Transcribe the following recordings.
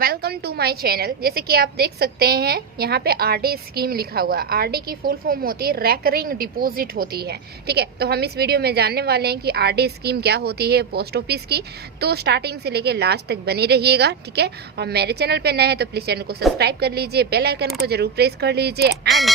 Welcome to my channel. जैसे कि आप देख सकते हैं यहाँ पे आरडी स्कीम लिखा हुआ है। आरडी की फुल फॉर्म होती है रेकरिंग डिपॉजिट होती है। ठीक है, तो हम इस वीडियो में जानने वाले हैं कि आरडी स्कीम क्या होती है पोस्ट ऑफिस की। तो स्टार्टिंग से लेके लास्ट तक बनी रहिएगा। ठीक है, और मेरे चैनल पे नए हैं तो प्लीज़ चैनल को सब्सक्राइब कर लीजिए, बेल आइकन को जरूर प्रेस कर लीजिए एंड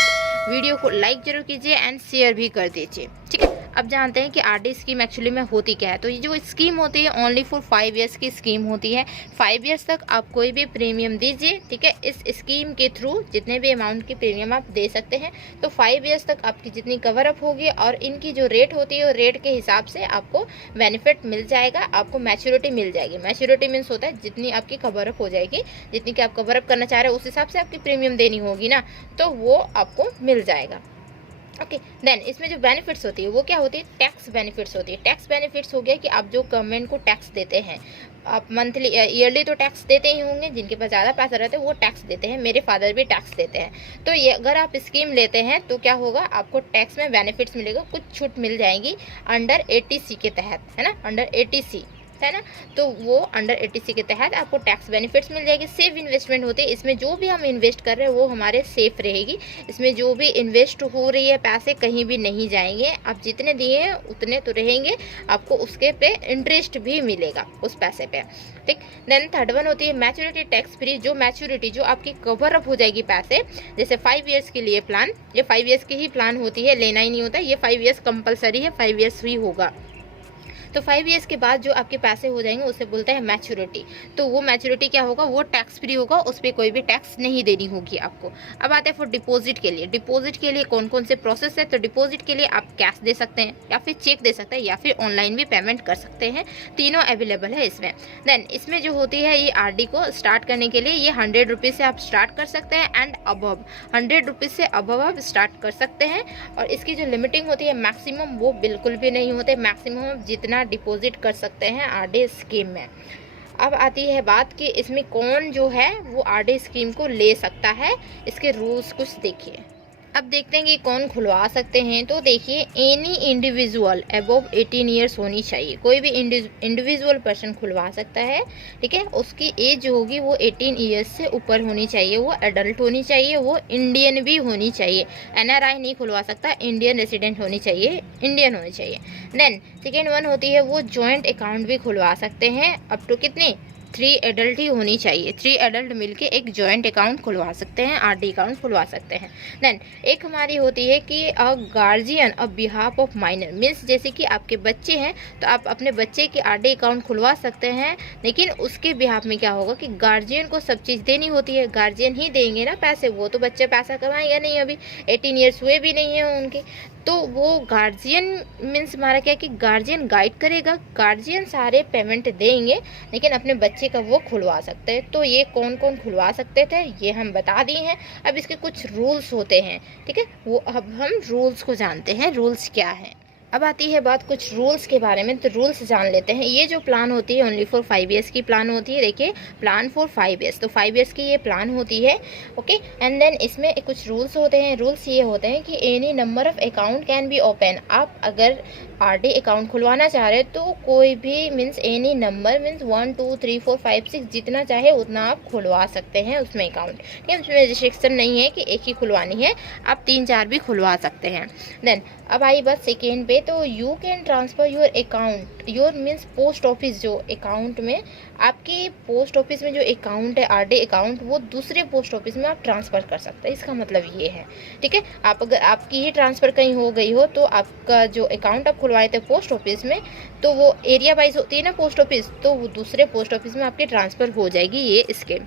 वीडियो को लाइक जरूर कीजिए एंड शेयर भी कर दीजिए। ठीक है, अब जानते हैं कि आरडी स्कीम एक्चुअली में होती क्या है। तो ये जो स्कीम होती है ओनली फॉर 5 ईयर्स की स्कीम होती है। 5 ईयर्स तक आप कोई भी प्रीमियम दीजिए। ठीक है, इस स्कीम के थ्रू जितने भी अमाउंट की प्रीमियम आप दे सकते हैं। तो 5 ईयर्स तक आपकी जितनी कवर अप होगी और इनकी जो रेट होती है वो रेट के हिसाब से आपको बेनिफिट मिल जाएगा, आपको मैच्योरिटी मिल जाएगी। मैच्योरिटी मीन्स होता है जितनी आपकी कवर अप हो जाएगी, जितनी की आप कवर अप करना चाह रहे हो उस हिसाब से आपकी प्रीमियम देनी होगी ना, तो वो आपको मिल जाएगा। ओके, देन इसमें जो बेनिफिट्स होती है वो क्या होती है, टैक्स बेनिफिट्स होती है। टैक्स बेनिफिट्स हो गया कि आप जो गवर्नमेंट को टैक्स देते हैं, आप मंथली ईयरली तो टैक्स देते ही होंगे, जिनके पास ज़्यादा पैसा रहता है वो टैक्स देते हैं। मेरे फादर भी टैक्स देते हैं। तो ये अगर आप स्कीम लेते हैं तो क्या होगा, आपको टैक्स में बेनिफिट्स मिलेगा, कुछ छूट मिल जाएगी अंडर 80C के तहत, है ना, अंडर 80C है ना। तो वो अंडर 80C के तहत आपको टैक्स बेनिफिट्स मिल जाएगी। सेफ इन्वेस्टमेंट होते हैं, इसमें जो भी हम इन्वेस्ट कर रहे हैं वो हमारे सेफ रहेगी। इसमें जो भी इन्वेस्ट हो रही है पैसे कहीं भी नहीं जाएंगे, आप जितने दिए हैं उतने तो रहेंगे, आपको उसके पे इंटरेस्ट भी मिलेगा उस पैसे पे। ठीक, देन थर्ड वन होती है मैच्योरिटी टैक्स फ्री। जो मैच्योरिटी जो आपकी कवर अप हो जाएगी पैसे, जैसे 5 ईयर्स के लिए प्लान, ये 5 ईयर्स की ही प्लान होती है, लेना ही नहीं होता, ये 5 ईयर्स कंपलसरी है, 5 ईयर्स ही होगा। तो 5 ईयर्स के बाद जो आपके पैसे हो जाएंगे उसे बोलते हैं मैच्योरिटी। तो वो मैच्योरिटी क्या होगा, वो टैक्स फ्री होगा, उस पर कोई भी टैक्स नहीं देनी होगी आपको। अब आते हैं फॉर डिपॉजिट के लिए। डिपॉजिट के लिए कौन कौन से प्रोसेस है, तो डिपॉजिट के लिए आप कैश दे सकते हैं या फिर चेक दे सकते हैं या फिर ऑनलाइन भी पेमेंट कर सकते हैं, तीनों अवेलेबल है इसमें। देन इसमें जो होती है ये आरडी को स्टार्ट करने के लिए ये 100 रुपीज़ से आप स्टार्ट कर सकते हैं एंड अबव 100 रुपीज़ से अबव आप स्टार्ट कर सकते हैं। और इसकी जो लिमिटिंग होती है मैक्सिमम, वो बिल्कुल भी नहीं होते। मैक्सिमम जितना डिपॉजिट कर सकते हैं आरडी स्कीम में। अब आती है बात कि इसमें कौन जो है वो आरडी स्कीम को ले सकता है, इसके रूल्स कुछ देखिए। अब देखते हैं कि कौन खुलवा सकते हैं। तो देखिए, एनी इंडिविजुअल अबव 18 ईयर्स होनी चाहिए, कोई भी इंडिविजुअल पर्सन खुलवा सकता है। ठीक है, उसकी एज जो होगी वो 18 ईयर्स से ऊपर होनी चाहिए, वो एडल्ट होनी चाहिए, वो इंडियन भी होनी चाहिए। एनआरआई नहीं खुलवा सकता, इंडियन रेसिडेंट होनी चाहिए, इंडियन होनी चाहिए। देन सेकेंड वन होती है वो जॉइंट अकाउंट भी खुलवा सकते हैं, अप टू कितने 3 एडल्ट ही होनी चाहिए। 3 एडल्ट मिलके एक जॉइंट अकाउंट खुलवा सकते हैं, आरडी अकाउंट खुलवा सकते हैं। देन एक हमारी होती है कि अ guardian of behalf of minor, means जैसे कि आपके बच्चे हैं तो आप अपने बच्चे के आरडी अकाउंट खुलवा सकते हैं, लेकिन उसके बिहाफ में क्या होगा कि गार्जियन को सब चीज़ देनी होती है, गार्जियन ही देंगे ना पैसे, वो तो बच्चे पैसा कमाएंगे नहीं, अभी 18 ईयर्स हुए भी नहीं है उनके। तो वो गार्जियन मीन्स हमारा क्या कि गार्जियन गाइड करेगा, गार्जियन सारे पेमेंट देंगे, लेकिन अपने बच्चे का वो खुलवा सकते हैं। तो ये कौन कौन खुलवा सकते थे ये हम बता दिए हैं। अब इसके कुछ रूल्स होते हैं, ठीक है, वो अब हम रूल्स को जानते हैं, रूल्स क्या है। अब आती है बात कुछ रूल्स के बारे में, तो रूल्स जान लेते हैं। ये जो प्लान होती है ओनली फॉर 5 ईयर्स की प्लान होती है। देखिए, प्लान फॉर 5 ईयर्स, तो 5 ईयर्स की ये प्लान होती है। ओके, एंड देन इसमें कुछ रूल्स होते हैं। रूल्स ये होते हैं कि any number of account can be open. आप अगर आरडी अकाउंट खुलवाना चाह रहे हैं तो कोई भी मीन्स एनी नंबर मीन्स 1 2 3 4 5 6 जितना चाहे उतना आप खुलवा सकते हैं उसमें अकाउंट। ठीक है, उसमें रिस्ट्रिक्शन नहीं है कि एक ही खुलवानी है, आप 3 4 भी खुलवा सकते हैं। देन अब आई बात सेकेंड पे, तो you can transfer your account, your means post office, जो अकाउंट में आपके पोस्ट ऑफिस में जो अकाउंट है आरडी अकाउंट, वो दूसरे पोस्ट ऑफिस में आप ट्रांसफ़र कर सकते हैं। इसका मतलब ये है, ठीक है, आप अगर आपकी ही ट्रांसफ़र कहीं हो गई हो तो आपका जो अकाउंट आप खुलवाए थे पोस्ट ऑफिस में, तो वो एरिया वाइज होती है ना पोस्ट ऑफिस, तो वो दूसरे पोस्ट ऑफिस में आपकी ट्रांसफ़र हो जाएगी, ये इसके।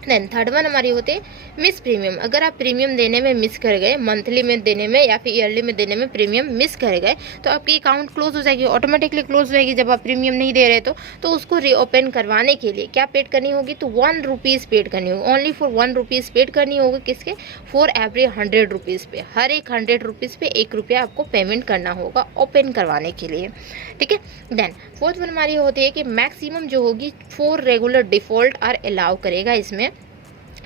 देन थर्ड वन हमारी होती है मिस प्रीमियम। अगर आप प्रीमियम देने में मिस कर गए, मंथली में देने में या फिर ईयरली में देने में प्रीमियम मिस कर गए, तो आपकी अकाउंट क्लोज हो जाएगी, ऑटोमेटिकली क्लोज हो जाएगी जब आप प्रीमियम नहीं दे रहे। तो उसको रीओपन करवाने के लिए क्या पेड करनी होगी, तो 1 रुपीज़ पेड करनी होगी, ओनली फॉर 1 रुपीज़ पेड करनी होगी। किसके, फॉर एवरी 100 रुपीज़ पे, हर एक 100 रुपीज़ पे 1 रुपया आपको पेमेंट करना होगा ओपन करवाने के लिए। ठीक है, देन फोर्थ वन हमारी होती है कि मैक्सिमम जो होगी 4 रेगुलर डिफ़ॉल्ट और अलाउ करेगा इसमें।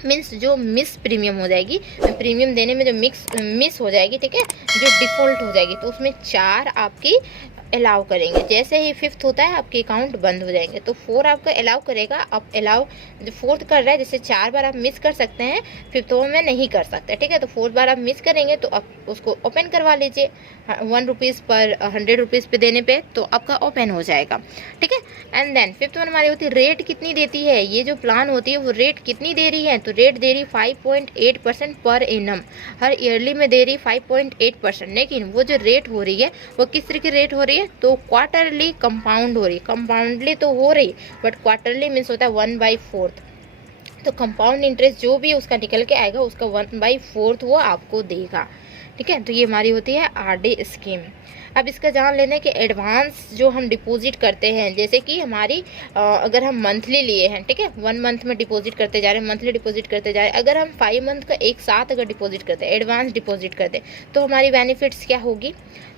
मीन्स जो मिस प्रीमियम हो जाएगी, प्रीमियम देने में जो मिस हो जाएगी, ठीक है, जो डिफ़ॉल्ट हो जाएगी, तो उसमें 4 आपकी अलाउ करेंगे। जैसे ही 5th होता है आपके अकाउंट बंद हो जाएंगे। तो 4 आपका अलाउ करेगा, आप अलाउ जो 4th कर रहा है, जैसे 4 बार आप मिस कर सकते हैं, 5th में नहीं कर सकते, ठीक है। तो 4 बार आप मिस करेंगे तो आप उसको ओपन करवा लीजिए 1 रुपीज़ पर 100 रुपीज़ पे देने पे, तो आपका ओपन हो जाएगा, ठीक है। एंड देन 5th वन हमारी होती है रेट कितनी देती है, ये जो प्लान होती है वो रेट कितनी दे रही है, तो रेट दे रही 5.8% पर एनम, हर ईयरली में दे रही 5.8%। लेकिन वो जो रेट हो रही है वो किस तरह की रेट हो रही है, तो क्वार्टरली कंपाउंड हो रही है। कंपाउंडली तो हो रही, बट क्वार्टरली मीन्स होता है 1/4। तो कंपाउंड इंटरेस्ट जो भी उसका निकल के आएगा उसका 1/4 वो आपको देगा, ठीक है। तो ये हमारी होती है आरडी स्कीम। अब इसका जान लेना है कि एडवांस जो हम डिपॉजिट करते हैं, जैसे कि हमारी अगर हम मंथली लिए हैं, ठीक है, 1 मंथ में डिपॉजिट करते जा रहे हैं, मंथली डिपॉजिट करते जा रहे हैं, अगर हम 5 मंथ का एक साथ अगर डिपॉजिट करते हैं, एडवांस डिपॉजिट करते हैं, तो हमारी बेनिफिट्स क्या होगी,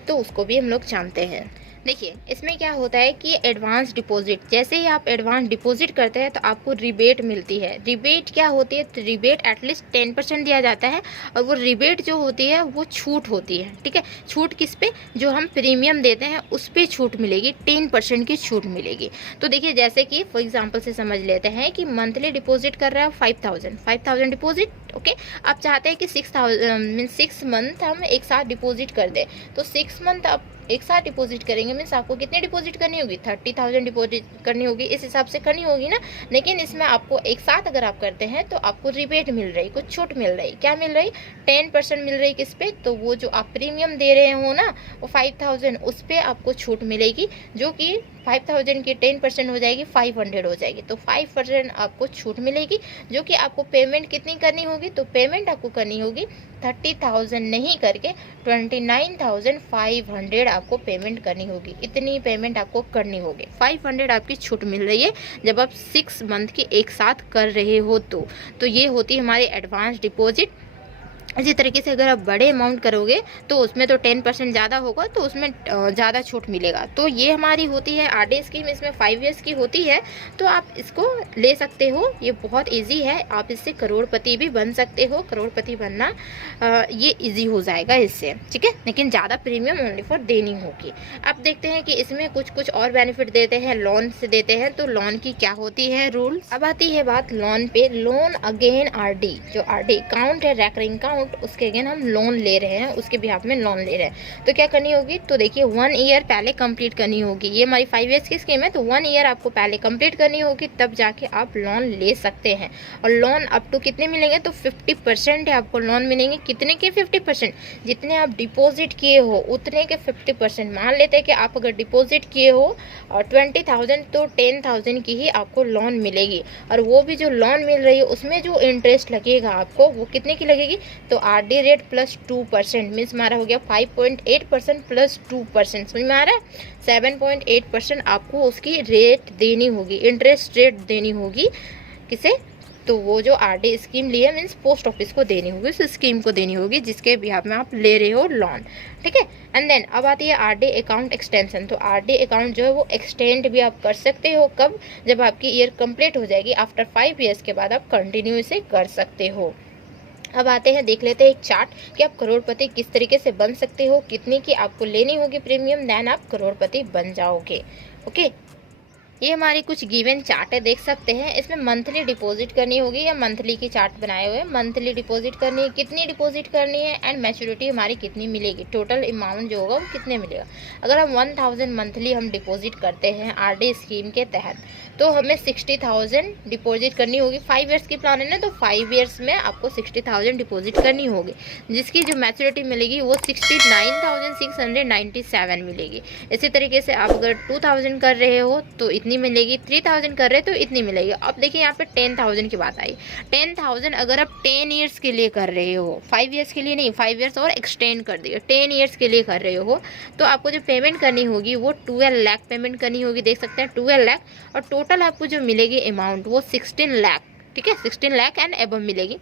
तो उसको भी हम लोग जानते हैं। देखिए इसमें क्या होता है कि एडवांस डिपॉजिट, जैसे ही आप एडवांस डिपॉजिट करते हैं तो आपको रिबेट मिलती है। रिबेट क्या होती है, तो रिबेट एटलीस्ट 10% दिया जाता है, और वो रिबेट जो होती है वो छूट होती है, ठीक है। छूट किस पे, जो हम प्रीमियम देते हैं उस पर छूट मिलेगी, 10% की छूट मिलेगी। तो देखिए जैसे कि फॉर एग्जाम्पल से समझ लेते हैं कि मंथली डिपॉजिट कर रहा है 5000 डिपॉजिट, ओके। आप चाहते हैं कि 6 मंथ हम एक साथ डिपॉजिट कर दें, तो 6 मंथ आप एक साथ डिपॉजिट करेंगे मीन्स आपको कितनी डिपॉजिट करनी होगी, 30,000 डिपॉजिट करनी होगी, इस हिसाब से करनी होगी ना। लेकिन इसमें आपको एक साथ अगर आप करते हैं तो आपको रिबेट मिल रही, कुछ छूट मिल रही, क्या मिल रही, 10% मिल रही। किस पे, तो वो जो आप प्रीमियम दे रहे हो ना वो 5000, उस पर आपको छूट मिलेगी, जो कि 5000 की 10% हो जाएगी, 500 हो जाएगी। तो 5% आपको छूट मिलेगी, जो कि आपको पेमेंट कितनी करनी होगी, तो पेमेंट आपको करनी होगी 30,000 नहीं करके 29,500 आपको पेमेंट करनी होगी। इतनी पेमेंट आपको करनी होगी, 500 आपकी छूट मिल रही है जब आप 6 मंथ की एक साथ कर रहे हो। तो ये होती है हमारी एडवांस डिपॉजिट। इसी तरीके से अगर आप बड़े अमाउंट करोगे तो उसमें तो 10% ज़्यादा होगा, तो उसमें ज़्यादा छूट मिलेगा। तो ये हमारी होती है आरडी स्कीम, इसमें 5 ईयर्स की होती है, तो आप इसको ले सकते हो। ये बहुत इजी है, आप इससे करोड़पति भी बन सकते हो। करोड़पति बनना ये इजी हो जाएगा इससे, ठीक है। लेकिन ज़्यादा प्रीमियम ओनली फॉर देनी होगी। अब देखते हैं कि इसमें कुछ और बेनिफिट देते हैं, लोन से देते हैं। तो लोन की क्या होती है रूल्स। अब आती है बात लोन पे। लोन अगेन आरडी, जो आरडी अकाउंट है, रेकरिंग अकाउंट, उसके अगेन हम लोन ले रहे हैं, उसके बिहाफ में लोन ले रहे हैं। तो क्या करनी होगी, तो देखिए 1 ईयर पहले कंप्लीट करनी होगी। ये हमारी 5 ईयर्स की स्कीम है, तो 1 ईयर आपको पहले कंप्लीट करनी होगी, तब जाके आप लोन ले सकते हैं। और लोन अप टू कितने मिलेंगे, तो 50% आपको लोन मिलेंगे। कितने के 50%, जितने आप डिपॉजिट किए हो उतने के 50%। मान लेते हैं कि आप अगर डिपॉजिट किए हो 20,000, तो 10,000 की ही आपको लोन मिलेगी। और वो भी जो लोन मिल रही है उसमें जो इंटरेस्ट लगेगा आपको, वो कितने की लगेगी, तो आरडी रेट प्लस 2%, मीन्स हमारा हो गया 5.8% प्लस 2%, समझ में आ रहा है। 7.8% आपको उसकी रेट देनी होगी, इंटरेस्ट रेट देनी होगी। किसे, तो वो जो आरडी स्कीम ली है मीन्स पोस्ट ऑफिस को देनी होगी, उस स्कीम को देनी होगी जिसके बिहाफ में आप ले रहे हो लोन, ठीक है। एंड देन अब आती है आरडी अकाउंट एक्सटेंशन। तो आरडी अकाउंट जो है वो एक्सटेंड भी आप कर सकते हो, कब, जब आपकी ईयर कंप्लीट हो जाएगी, आफ्टर 5 ईयर्स के बाद आप कंटिन्यू इसे कर सकते हो। अब आते हैं, देख लेते हैं एक चार्ट कि आप करोड़पति किस तरीके से बन सकते हो, कितनी की आपको लेनी होगी प्रीमियम, देन आप करोड़पति बन जाओगे, ओके। ये हमारी कुछ गिवन चार्ट है, देख सकते हैं। इसमें मंथली डिपॉजिट करनी होगी, या मंथली की चार्ट बनाए हुए हैं। मंथली डिपॉजिट करनी है, कितनी डिपॉजिट करनी है, एंड मैच्योरिटी हमारी कितनी मिलेगी, टोटल अमाउंट जो होगा वो कितने मिलेगा। अगर हम 1000 मंथली हम डिपॉजिट करते हैं आरडी स्कीम के तहत, तो हमें 60,000 डिपॉजिट करनी होगी। 5 ईयर्स की प्लान है ना, तो 5 ईयर्स में आपको 60,000 डिपॉजिट करनी होगी, जिसकी जो मैच्योरिटी मिलेगी वो 69,697 मिलेगी। इसी तरीके से आप अगर 2000 कर रहे हो तो इतनी मिलेगी, 3000 कर रहे हो तो इतनी मिलेगी। अब देखिए यहाँ पे 10,000 की बात आई। 10,000 अगर आप 10 ईयर्स के लिए कर रहे हो, 5 ईयर्स के लिए नहीं, 5 ईयर्स और एक्सटेंड कर दिए, 10 ईयर्स के लिए कर रहे हो, तो आपको जो पेमेंट करनी होगी वो 12 लाख पेमेंट करनी होगी, देख सकते हैं 12 लाख। और टोटल आपको जो मिलेगी अमाउंट वो 16 लाख, ठीक है, 16 लाख एंड एबव मिलेगी।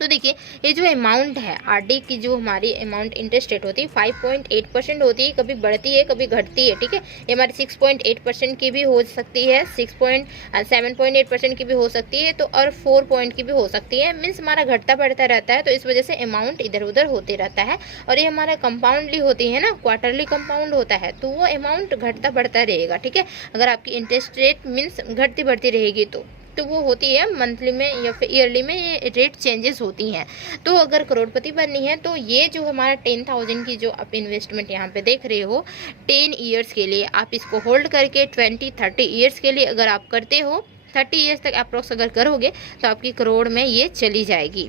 तो देखिए ये जो अमाउंट है आरडी की, जो हमारी अमाउंट इंटरेस्ट रेट होती है 5.8% होती है, कभी बढ़ती है कभी घटती है। ठीक है, ये हमारी 6.8% की भी हो सकती है, 7.8% की भी हो सकती है, तो और 4 पॉइंट की भी हो सकती है। मीन्स हमारा घटता बढ़ता रहता है, तो इस वजह से अमाउंट इधर उधर होते रहता है। और ये हमारा कंपाउंडली होती है ना, क्वार्टरली कंपाउंड होता है, तो वो अमाउंट घटता बढ़ता रहेगा। ठीक है, अगर आपकी इंटरेस्ट रेट मीन्स घटती बढ़ती रहेगी तो वो होती है मंथली में या फिर ईयरली में, ये रेट चेंजेस होती हैं। तो अगर करोड़पति बननी है तो ये जो हमारा 10,000 की जो आप इन्वेस्टमेंट यहाँ पे देख रहे हो 10 ईयर्स के लिए, आप इसको होल्ड करके 20-30 ईयर्स के लिए अगर आप करते हो, 30 ईयर्स तक अप्रोक्स अगर करोगे तो आपकी करोड़ में ये चली जाएगी।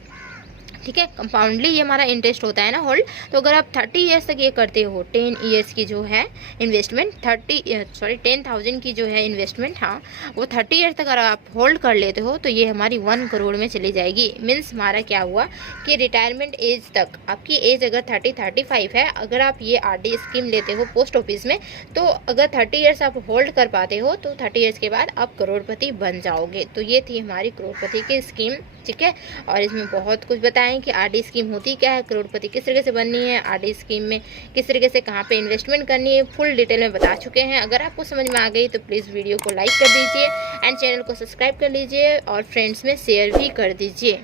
ठीक है, कंपाउंडली ये हमारा इंटरेस्ट होता है ना होल्ड। तो अगर आप 30 ईयर्स तक ये करते हो, 10 ईयर्स की जो है इन्वेस्टमेंट 10,000 की जो है इन्वेस्टमेंट, हाँ वो 30 ईयर्स तक अगर आप होल्ड कर लेते हो तो ये हमारी 1 करोड़ में चली जाएगी। मीन्स हमारा क्या हुआ कि रिटायरमेंट एज तक, आपकी एज अगर 30-35 है, अगर आप ये आरडी स्कीम लेते हो पोस्ट ऑफिस में, तो अगर 30 ईयर्स आप होल्ड कर पाते हो तो 30 ईयर्स के बाद आप करोड़पति बन जाओगे। तो ये थी हमारी करोड़पति की स्कीम। ठीक है, और इसमें बहुत कुछ बताएं कि आरडी स्कीम होती क्या है, करोड़पति किस तरीके से बननी है, आरडी स्कीम में किस तरीके से कहाँ पे इन्वेस्टमेंट करनी है, फुल डिटेल में बता चुके हैं। अगर आपको समझ में आ गई तो प्लीज़ वीडियो को लाइक कर दीजिए एंड चैनल को सब्सक्राइब कर लीजिए और फ्रेंड्स में शेयर भी कर दीजिए।